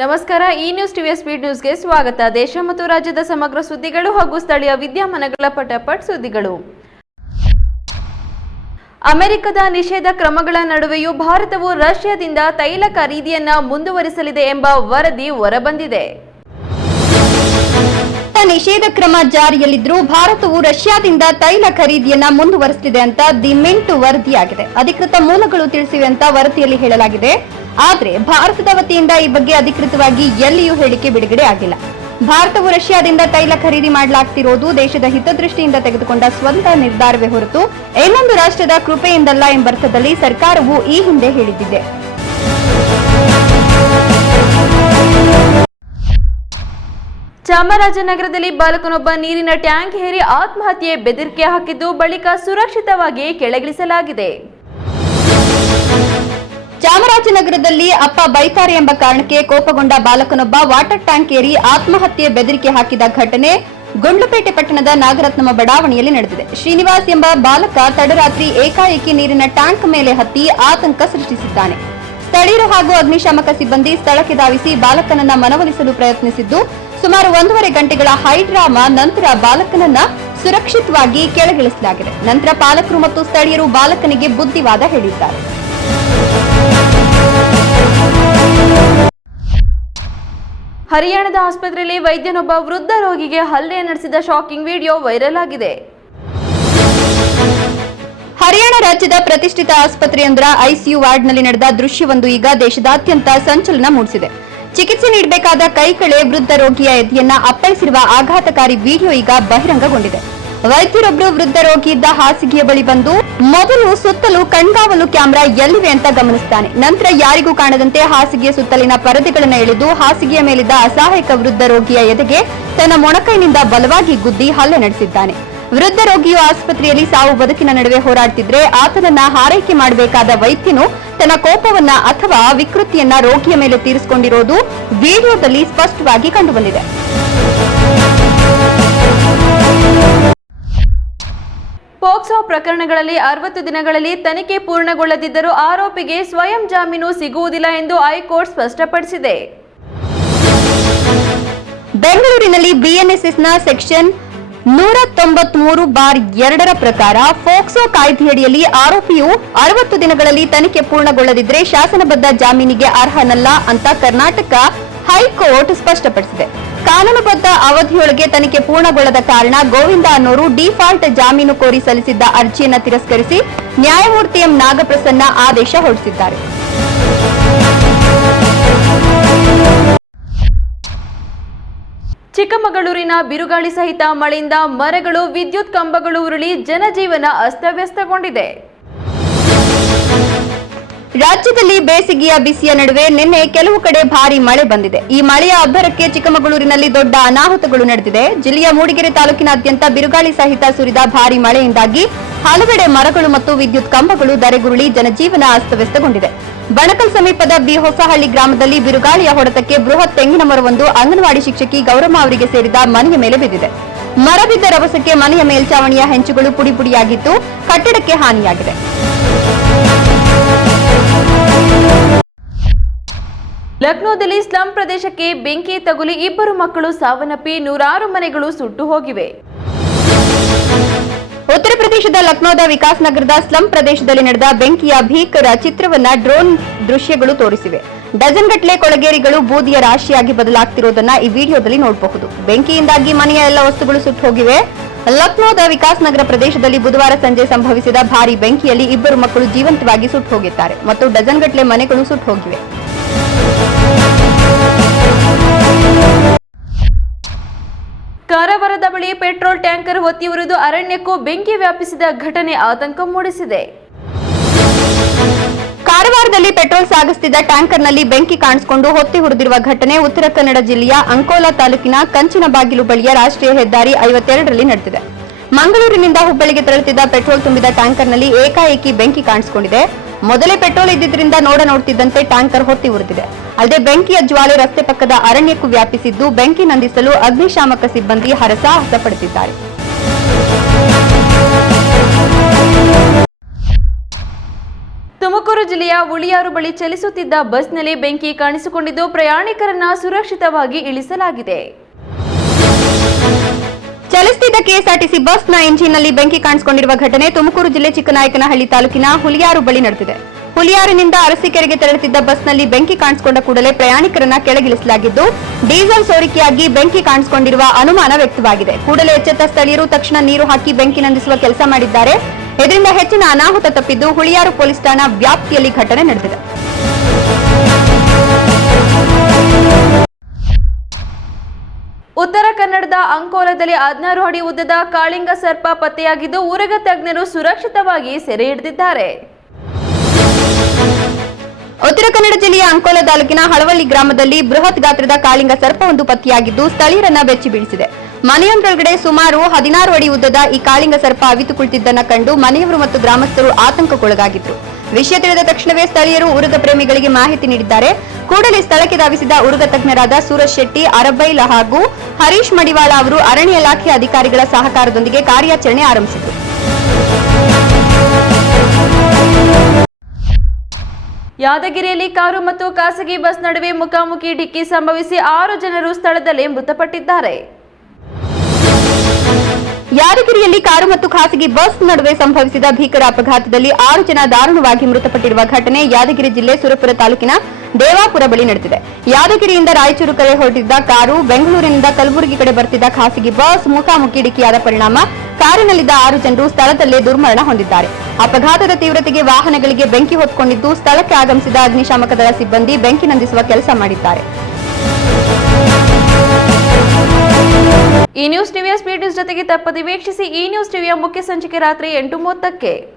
ನಮಸ್ಕಾರ. ಈ ನ್ಯೂಸ್ ಟಿವಿಯ ಸ್ಪೀಡ್ ನ್ಯೂಸ್ಗೆ ಸ್ವಾಗತ. ದೇಶ ಮತ್ತು ರಾಜ್ಯದ ಸಮಗ್ರ ಸುದ್ದಿಗಳು ಹಾಗೂ ಸ್ಥಳೀಯ ವಿದ್ಯಮಾನಗಳ ಪಟಾಪಟ್ ಸುದ್ದಿಗಳು. ಅಮೆರಿಕದ ನಿಷೇಧ ಕ್ರಮಗಳ ನಡುವೆಯೂ ಭಾರತವು ರಷ್ಯಾದಿಂದ ತೈಲ ಖರೀದಿಯನ್ನ ಮುಂದುವರಿಸಲಿದೆ ಎಂಬ ವರದಿ ಹೊರಬಂದಿದೆ. ನಿಷೇಧ ಕ್ರಮ ಜಾರಿಯಲ್ಲಿದ್ದರೂ ಭಾರತವು ರಷ್ಯಾದಿಂದ ತೈಲ ಖರೀದಿಯನ್ನ ಮುಂದುವರಿಸಲಿದೆ ಅಂತ ದಿ ಮಿಂಟ್ ವರದಿಯಾಗಿದೆ. ಅಧಿಕೃತ ಮೂಲಗಳು ತಿಳಿಸಿವೆ ಅಂತ ವರದಿಯಲ್ಲಿ ಹೇಳಲಾಗಿದೆ. ಆದರೆ ಭಾರತದ ವತಿಯಿಂದ ಈ ಬಗ್ಗೆ ಅಧಿಕೃತವಾಗಿ ಎಲ್ಲಿಯೂ ಹೇಳಿಕೆ ಬಿಡುಗಡೆ ಆಗಿಲ್ಲ. ಭಾರತವು ರಷ್ಯಾದಿಂದ ತೈಲ ಖರೀದಿ ಮಾಡಲಾಗ್ತಿರೋದು ದೇಶದ ಹಿತದೃಷ್ಟಿಯಿಂದ ತೆಗೆದುಕೊಂಡ ಸ್ವಂತ ನಿರ್ಧಾರವೇ ಹೊರತು ಇನ್ನೊಂದು ರಾಷ್ಟ್ರದ ಕೃಪೆಯಿಂದಲ್ಲ ಎಂಬರ್ಥದಲ್ಲಿ ಸರ್ಕಾರವು ಈ ಹಿಂದೆ ಹೇಳಿದ್ದಿದೆ. ಚಾಮರಾಜನಗರದಲ್ಲಿ ಬಾಲಕನೊಬ್ಬ ನೀರಿನ ಟ್ಯಾಂಕ್ ಹೇರಿ ಆತ್ಮಹತ್ಯೆ ಬೆದರಿಕೆ ಹಾಕಿದ್ದು ಬಳಿಕ ಸುರಕ್ಷಿತವಾಗಿ ಕೆಳಗಿಳಿಸಲಾಗಿದೆ. ಚಾಮರಾಜನಗರದಲ್ಲಿ ಅಪ್ಪ ಬೈತಾರೆ ಎಂಬ ಕಾರಣಕ್ಕೆ ಕೋಪಗೊಂಡ ಬಾಲಕನೊಬ್ಬ ವಾಟರ್ ಟ್ಯಾಂಕ್ ಏರಿ ಆತ್ಮಹತ್ಯೆ ಬೆದರಿಕೆ ಹಾಕಿದ ಘಟನೆ ಗುಂಡ್ಲುಪೇಟೆ ಪಟ್ಟಣದ ನಾಗರತ್ನಮ ಬಡಾವಣೆಯಲ್ಲಿ ನಡೆದಿದೆ. ಶ್ರೀನಿವಾಸ್ ಎಂಬ ಬಾಲಕ ತಡರಾತ್ರಿ ಏಕಾಏಕಿ ನೀರಿನ ಟ್ಯಾಂಕ್ ಮೇಲೆ ಹತ್ತಿ ಆತಂಕ ಸೃಷ್ಟಿಸಿದ್ದಾನೆ. ಸ್ಥಳೀಯರು ಹಾಗೂ ಅಗ್ನಿಶಾಮಕ ಸಿಬ್ಬಂದಿ ಸ್ಥಳಕ್ಕೆ ಧಾವಿಸಿ ಬಾಲಕನನ್ನ ಮನವೊಲಿಸಲು ಪ್ರಯತ್ನಿಸಿದ್ದು ಸುಮಾರು 1.5 ಗಂಟೆಗಳ ಹೈಡ್ರಾಮಾ ನಂತರ ಬಾಲಕನನ್ನ ಸುರಕ್ಷಿತವಾಗಿ ಕೆಳಗಿಳಿಸಲಾಗಿದೆ. ನಂತರ ಪಾಲಕರು ಮತ್ತು ಸ್ಥಳೀಯರು ಬಾಲಕನಿಗೆ ಬುದ್ಧಿವಾದ ಹೇಳಿದ್ದಾರೆ. ಹರಿಯಾಣದ ಆಸ್ಪತ್ರೆಯಲ್ಲಿ ವೈದ್ಯನೊಬ್ಬ ವೃದ್ಧ ರೋಗಿಗೆ ಹಲ್ಲೆ ನಡೆಸಿದ ಶಾಕಿಂಗ್ ವಿಡಿಯೋ ವೈರಲ್ ಆಗಿದೆ. ಹರಿಯಾಣ ರಾಜ್ಯದ ಪ್ರತಿಷ್ಠಿತ ಆಸ್ಪತ್ರೆಯೊಂದರ ಐಸಿಯು ವಾರ್ಡ್ನಲ್ಲಿ ನಡೆದ ದೃಶ್ಯವೊಂದು ಈಗ ದೇಶದಾದ್ಯಂತ ಸಂಚಲನ ಮೂಡಿಸಿದೆ. ಚಿಕಿತ್ಸೆ ನೀಡಬೇಕಾದ ಕೈಕಳೆ ವೃದ್ಧ ರೋಗಿಯ ಎದೆಯನ್ನ ಅಪ್ಪಳಿಸಿರುವ ಆಘಾತಕಾರಿ ವಿಡಿಯೋ ಈಗ ಬಹಿರಂಗಗೊಂಡಿದೆ. ವೈದ್ಯರೊಬ್ಬರು ವೃದ್ಧ ರೋಗಿ ಇದ್ದ ಹಾಸಿಗೆಯ ಬಳಿ ಬಂದು ಮೊದಲು ಸುತ್ತಲೂ ಕಣ್ಗಾವಲು ಕ್ಯಾಮೆರಾ ಎಲ್ಲಿವೆ ಅಂತ ಗಮನಿಸುತ್ತಾನೆ. ನಂತರ ಯಾರಿಗೂ ಕಾಣದಂತೆ ಹಾಸಿಗೆಯ ಸುತ್ತಲಿನ ಪರದೆಗಳನ್ನು ಎಳೆದು ಹಾಸಿಗೆಯ ಮೇಲಿದ್ದ ಅಸಹಾಯಕ ವೃದ್ಧ ರೋಗಿಯ ಎದೆಗೆ ತನ್ನ ಮೊಣಕೈನಿಂದ ಬಲವಾಗಿ ಗುದ್ದಿ ಹಲ್ಲೆ ನಡೆಸಿದ್ದಾನೆ. ವೃದ್ಧ ರೋಗಿಯು ಆಸ್ಪತ್ರೆಯಲ್ಲಿ ಸಾವು ಬದುಕಿನ ನಡುವೆ ಹೋರಾಡ್ತಿದ್ರೆ ಆತನನ್ನ ಹಾರೈಕೆ ಮಾಡಬೇಕಾದ ವೈದ್ಯನು ತನ್ನ ಕೋಪವನ್ನ ಅಥವಾ ವಿಕೃತಿಯನ್ನ ರೋಗಿಯ ಮೇಲೆ ತೀರಿಸಿಕೊಂಡಿರೋದು ವಿಡಿಯೋದಲ್ಲಿ ಸ್ಪಷ್ಟವಾಗಿ ಕಂಡುಬಂದಿದೆ. ಪೋಕ್ಸೋ ಪ್ರಕರಣಗಳಲ್ಲಿ 60 ದಿನಗಳಲ್ಲಿ ತನಿಖೆ ಪೂರ್ಣಗೊಳ್ಳದಿದ್ದರೂ ಆರೋಪಿಗೆ ಸ್ವಯಂ ಜಾಮೀನು ಸಿಗುವುದಿಲ್ಲ ಎಂದು ಹೈಕೋರ್ಟ್ ಸ್ಪಷ್ಟಪಡಿಸಿದೆ. ಬೆಂಗಳೂರಿನಲ್ಲಿ ಬಿಎನ್ಎಸ್ಎಸ್ನ ಸೆಕ್ಷನ್ 193/2 ಪ್ರಕಾರ ಪೋಕ್ಸೋ ಕಾಯ್ದೆಯಡಿಯಲ್ಲಿ ಆರೋಪಿಯು 60 ದಿನಗಳಲ್ಲಿ ತನಿಖೆ ಪೂರ್ಣಗೊಳ್ಳದಿದ್ದರೆ ಶಾಸನಬದ್ಧ ಜಾಮೀನಿಗೆ ಅರ್ಹನಲ್ಲ ಅಂತ ಕರ್ನಾಟಕ ಹೈಕೋರ್ಟ್ ಸ್ಪಷ್ಟಪಡಿಸಿದೆ. ಕಾನೂನುಬದ್ಧ ಅವಧಿಯೊಳಗೆ ತನಿಖೆ ಪೂರ್ಣಗೊಳ್ಳದ ಕಾರಣ ಗೋವಿಂದ ಅನ್ನೋರು ಡಿಫಾಲ್ಟ್ ಜಾಮೀನು ಕೋರಿ ಸಲ್ಲಿಸಿದ್ದ ಅರ್ಜಿಯನ್ನು ತಿರಸ್ಕರಿಸಿ ನ್ಯಾಯಮೂರ್ತಿ ಎಂ ನಾಗಪ್ರಸನ್ನ ಆದೇಶ ಹೊರಡಿಸಿದ್ದಾರೆ. ಚಿಕ್ಕಮಗಳೂರಿನ ಬಿರುಗಾಳಿ ಸಹಿತ ಮಳೆಯಿಂದ ಮರಗಳು, ವಿದ್ಯುತ್ ಕಂಬಗಳು ಉರುಳಿ ಜನಜೀವನ ಅಸ್ತವ್ಯಸ್ತಗೊಂಡಿದೆ. ರಾಜ್ಯದಲ್ಲಿ ಬೇಸಿಗೆಯ ಬಿಸಿಯ ನಡುವೆ ನಿನ್ನೆ ಕೆಲವು ಕಡೆ ಭಾರಿ ಮಳೆ ಬಂದಿದೆ. ಈ ಮಳೆಯ ಅಬ್ಬರಕ್ಕೆ ಚಿಕ್ಕಮಗಳೂರಿನಲ್ಲಿ ದೊಡ್ಡ ಅನಾಹುತಗಳು ನಡೆದಿದೆ. ಜಿಲ್ಲೆಯ ಮೂಡಿಗೆರೆ ತಾಲೂಕಿನಾದ್ಯಂತ ಬಿರುಗಾಳಿ ಸಹಿತ ಸುರಿದ ಭಾರಿ ಮಳೆಯಿಂದಾಗಿ ಹಲವೆಡೆ ಮರಗಳು ಮತ್ತು ವಿದ್ಯುತ್ ಕಂಬಗಳು ಧರೆಗುರುಳಿ ಜನಜೀವನ ಅಸ್ತವ್ಯಸ್ತಗೊಂಡಿದೆ. ಬಣಕಲ್ ಸಮೀಪದ ಬಿ ಹೊಸಹಳ್ಳಿ ಗ್ರಾಮದಲ್ಲಿ ಬಿರುಗಾಳಿಯ ಹೊಡೆತಕ್ಕೆ ಬೃಹತ್ ತೆಂಗಿನ ಮರವೊಂದು ಅಂಗನವಾಡಿ ಶಿಕ್ಷಕಿ ಗೌರಮ್ಮ ಅವರಿಗೆ ಸೇರಿದ ಮನೆಯ ಮೇಲೆ ಬಿದ್ದಿದೆ. ಮರ ಬಿದ್ದ ರಭಸಕ್ಕೆ ಮನೆಯ ಮೇಲ್ಚಾವಣಿಯ ಹೆಂಚುಗಳು ಪುಡಿ ಪುಡಿಯಾಗಿದ್ದು ಕಟ್ಟಡಕ್ಕೆ ಹಾನಿಯಾಗಿದೆ. ಲಕ್ನೋದಲ್ಲಿ ಸ್ಲಂ ಪ್ರದೇಶಕ್ಕೆ ಬೆಂಕಿ ತಗುಲಿ 2 ಮಕ್ಕಳು ಸಾವನ್ನಪ್ಪಿ 106 ಮನೆಗಳು ಸುಟ್ಟು ಹೋಗಿವೆ. ಉತ್ತರ ಪ್ರದೇಶದ ಲಕ್ನೋದ ವಿಕಾಸ್ ನಗರದ ಸ್ಲಂ ಪ್ರದೇಶದಲ್ಲಿ ನಡೆದ ಬೆಂಕಿಯ ಭೀಕರ ಚಿತ್ರವನ್ನ ಡ್ರೋನ್ ದೃಶ್ಯಗಳು ತೋರಿಸಿವೆ. ಡಜನ್ಗಟ್ಟಲೆ ಕೊಳಗೇರಿಗಳು ಬೂದಿಯ ರಾಶಿಯಾಗಿ ಬದಲಾಗ್ತಿರೋದನ್ನ ಈ ವಿಡಿಯೋದಲ್ಲಿ ನೋಡಬಹುದು. ಬೆಂಕಿಯಿಂದಾಗಿ ಮನೆಯ ಎಲ್ಲ ವಸ್ತುಗಳು ಸುಟ್ಟು ಹೋಗಿವೆ. ಲಕ್ನೋದ ವಿಕಾಸ್ ನಗರ ಪ್ರದೇಶದಲ್ಲಿ ಬುಧವಾರ ಸಂಜೆ ಸಂಭವಿಸಿದ ಭಾರೀ ಬೆಂಕಿಯಲ್ಲಿ 2 ಮಕ್ಕಳು ಜೀವಂತವಾಗಿ ಸುಟ್ಟು ಹೋಗಿದ್ದಾರೆ ಮತ್ತು ಡಜನ್ಗಟ್ಟಲೆ ಮನೆಗಳು ಸುಟ್ಟು ಹೋಗಿವೆ. ಕಾರವಾರದ ಬಳಿ ಪೆಟ್ರೋಲ್ ಟ್ಯಾಂಕರ್ ಹೊತ್ತಿ ಉರಿದು ಅರಣ್ಯಕ್ಕೂ ಬೆಂಕಿ ವ್ಯಾಪಿಸಿದ ಘಟನೆ ಆತಂಕ ಮೂಡಿಸಿದೆ. ಕಾರವಾರದಲ್ಲಿ ಪೆಟ್ರೋಲ್ ಸಾಗಿಸುತ್ತಿದ್ದ ಟ್ಯಾಂಕರ್ನಲ್ಲಿ ಬೆಂಕಿ ಕಾಣಿಸಿಕೊಂಡು ಹೊತ್ತಿ ಉರಿದಿರುವ ಘಟನೆ ಉತ್ತರ ಕನ್ನಡ ಜಿಲ್ಲೆಯ ಅಂಕೋಲಾ ತಾಲೂಕಿನ ಕಂಚಿನಬಾಗಿಲು ಬಳಿಯ ರಾಷ್ಟ್ರೀಯ ಹೆದ್ದಾರಿ 52ರಲ್ಲಿ ನಡೆದಿದೆ. ಮಂಗಳೂರಿನಿಂದ ಹುಬ್ಬಳ್ಳಿಗೆ ತೆರಳುತ್ತಿದ್ದ ಪೆಟ್ರೋಲ್ ತುಂಬಿದ ಟ್ಯಾಂಕರ್ನಲ್ಲಿ ಏಕಾಏಕಿ ಬೆಂಕಿ ಕಾಣಿಸಿಕೊಂಡಿದೆ. ಮೊದಲೇ ಪೆಟ್ರೋಲ್ ಇದ್ದಿದ್ರಿಂದ ನೋಡ್ತಿದ್ದಂತೆ ಟ್ಯಾಂಕರ್ ಹೊತ್ತಿ ಉರಿದಿದೆ. ಅಲ್ಲದೆ ಬೆಂಕಿಯ ಜ್ವಾಲೆ ರಸ್ತೆ ಪಕ್ಕದ ಅರಣ್ಯಕ್ಕೂ ವ್ಯಾಪಿಸಿದ್ದು ಬೆಂಕಿ ನಂದಿಸಲು ಅಗ್ನಿಶಾಮಕ ಸಿಬ್ಬಂದಿ ಹರಸಾಹಸ ಪಡುತ್ತಿದ್ದಾರೆ. ತುಮಕೂರು ಜಿಲ್ಲೆಯ ಉಳಿಯಾರು ಬಳಿ ಚಲಿಸುತ್ತಿದ್ದ ಬಸ್ನಲ್ಲಿ ಬೆಂಕಿ ಕಾಣಿಸಿಕೊಂಡಿದ್ದು ಪ್ರಯಾಣಿಕರನ್ನ ಸುರಕ್ಷಿತವಾಗಿ ಇಳಿಸಲಾಗಿದೆ. ಚಲಿಸುತ್ತಿದ್ದ ಕೆಎಸ್ಆರ್ಟಿಸಿ ಬಸ್ನ ಇಂಜಿನ್ನಲ್ಲಿ ಬೆಂಕಿ ಕಾಣಿಸಿಕೊಂಡಿರುವ ಘಟನೆ ತುಮಕೂರು ಜಿಲ್ಲೆ ಚಿಕ್ಕನಾಯಕನಹಳ್ಳಿ ತಾಲೂಕಿನ ಹುಲಿಯಾರು ಬಳಿ ನಡೆದಿದೆ. ಹುಲಿಯಾರಿನಿಂದ ಅರಸೀಕೆರೆಗೆ ತೆರಳುತ್ತಿದ್ದ ಬಸ್ನಲ್ಲಿ ಬೆಂಕಿ ಕಾಣಿಸಿಕೊಂಡ ಕೂಡಲೇ ಪ್ರಯಾಣಿಕರನ್ನ ಕೆಳಗಿಳಿಸಲಾಗಿದ್ದು ಡೀಸೆಲ್ ಸೋರಿಕೆಯಾಗಿ ಬೆಂಕಿ ಕಾಣಿಸಿಕೊಂಡಿರುವ ಅನುಮಾನ ವ್ಯಕ್ತವಾಗಿದೆ. ಕೂಡಲೇ ಎಚ್ಚೆತ್ತ ಸ್ಥಳೀಯರು ತಕ್ಷಣ ನೀರು ಹಾಕಿ ಬೆಂಕಿ ನಂದಿಸುವ ಕೆಲಸ ಮಾಡಿದ್ದಾರೆ. ಇದರಿಂದ ಹೆಚ್ಚಿನ ಅನಾಹುತ ತಪ್ಪಿದ್ದು ಹುಳಿಯಾರು ಪೊಲೀಸ್ ಠಾಣಾ ವ್ಯಾಪ್ತಿಯಲ್ಲಿ ಘಟನೆ ನಡೆದಿದೆ. ಉತ್ತರ ಕನ್ನಡದ ಅಂಕೋಲದಲ್ಲಿ 16 ಅಡಿ ಉದ್ದದ ಕಾಳಿಂಗ ಸರ್ಪ ಪತ್ತೆಯಾಗಿದ್ದು ಉರಗ ತಜ್ಞರು ಸುರಕ್ಷಿತವಾಗಿ ಸೆರೆ ಹಿಡಿದಿದ್ದಾರೆ. ಉತ್ತರ ಕನ್ನಡ ಜಿಲ್ಲೆಯ ಅಂಕೋಲ ತಾಲೂಕಿನ ಹಳವಳ್ಳಿ ಗ್ರಾಮದಲ್ಲಿ ಬೃಹತ್ ಗಾತ್ರದ ಕಾಳಿಂಗ ಸರ್ಪವೊಂದು ಪತ್ತೆಯಾಗಿದ್ದು ಸ್ಥಳೀಯರನ್ನ ಬೆಚ್ಚಿ ಬೀಳಿಸಿದೆ. ಮನೆಯೊಂದರೊಳಗಡೆ ಸುಮಾರು 16 ಅಡಿ ಉದ್ದದ ಈ ಕಾಳಿಂಗ ಸರ್ಪ ಅವಿತು ಕುಳಿತಿದ್ದನ್ನ ಕಂಡು ಮನೆಯವರು ಮತ್ತು ಗ್ರಾಮಸ್ಥರು ಆತಂಕಕ್ಕೊಳಗಾಗಿದ್ರು. ವಿಷಯ ತಿಳಿದ ತಕ್ಷಣವೇ ಸ್ಥಳೀಯರು ಉರುಗ ಪ್ರೇಮಿಗಳಿಗೆ ಮಾಹಿತಿ ನೀಡಿದ್ದಾರೆ. ಕೂಡಲೇ ಸ್ಥಳಕ್ಕೆ ಧಾವಿಸಿದ ಉರುಗ ತಜ್ಞರಾದ ಸೂರಜ್ ಶೆಟ್ಟಿ, ಅರಬೈಲ ಹಾಗೂ ಹರೀಶ್ ಮಡಿವಾಳ ಅವರು ಅರಣ್ಯ ಇಲಾಖೆ ಅಧಿಕಾರಿಗಳ ಸಹಕಾರದೊಂದಿಗೆ ಕಾರ್ಯಾಚರಣೆ ಆರಂಭಿಸಿದರು. ಯಾದಗಿರಿಯಲ್ಲಿ ಕಾರು ಮತ್ತು ಖಾಸಗಿ ಬಸ್ ನಡುವೆ ಮುಖಾಮುಖಿ ಡಿಕ್ಕಿ ಸಂಭವಿಸಿ 6 ಜನರು ಸ್ಥಳದಲ್ಲೇ ಮೃತಪಟ್ಟಿದ್ದಾರೆ. ಯಾದಗಿರಿಯಲ್ಲಿ ಕಾರು ಮತ್ತು ಖಾಸಗಿ ಬಸ್ ನಡುವೆ ಸಂಭವಿಸಿದ ಭೀಕರ ಅಪಘಾತದಲ್ಲಿ 6 ಜನ ದಾರುಣವಾಗಿ ಮೃತಪಟ್ಟಿರುವ ಘಟನೆ ಯಾದಗಿರಿ ಜಿಲ್ಲೆ ಸುರಪುರ ತಾಲೂಕಿನ ದೇವಾಪುರ ಬಳಿ ನಡೆದಿದೆ. ಯಾದಗಿರಿಯಿಂದ ರಾಯಚೂರು ಕಡೆ ಹೊರಟಿದ್ದ ಕಾರು ಬೆಂಗಳೂರಿನಿಂದ ಕಲಬುರಗಿ ಕಡೆ ಬರ್ತಿದ್ದ ಖಾಸಗಿ ಬಸ್ ಮುಖಾಮುಖಿ ಡಿಕ್ಕಿಯಾದ ಪರಿಣಾಮ ಕಾರಿನಲ್ಲಿದ್ದ 6 ಜನರು ಸ್ಥಳದಲ್ಲೇ ದುರ್ಮರಣ ಹೊಂದಿದ್ದಾರೆ. ಅಪಘಾತದ ತೀವ್ರತೆಗೆ ವಾಹನಗಳಿಗೆ ಬೆಂಕಿ ಹೊತ್ತುಕೊಂಡಿದ್ದು ಸ್ಥಳಕ್ಕೆ ಆಗಮಿಸಿದ ಅಗ್ನಿಶಾಮಕ ದಳ ಸಿಬ್ಬಂದಿ ಬೆಂಕಿ ನಂದಿಸುವ ಕೆಲಸ ಮಾಡಿದ್ದಾರೆ. ಈ ನ್ಯೂಸ್ ಟಿವಿಯ ಸ್ಪೀಡ್ ನ್ಯೂಸ್ ಜೊತೆಗೆ ತಪ್ಪದೆ ವೀಕ್ಷಿಸಿ. ಈ ನ್ಯೂಸ್ ಟಿವಿಯ ಮುಖ್ಯ ಸಂಚಿಕೆ ರಾತ್ರಿ 8:30ಕ್ಕೆ.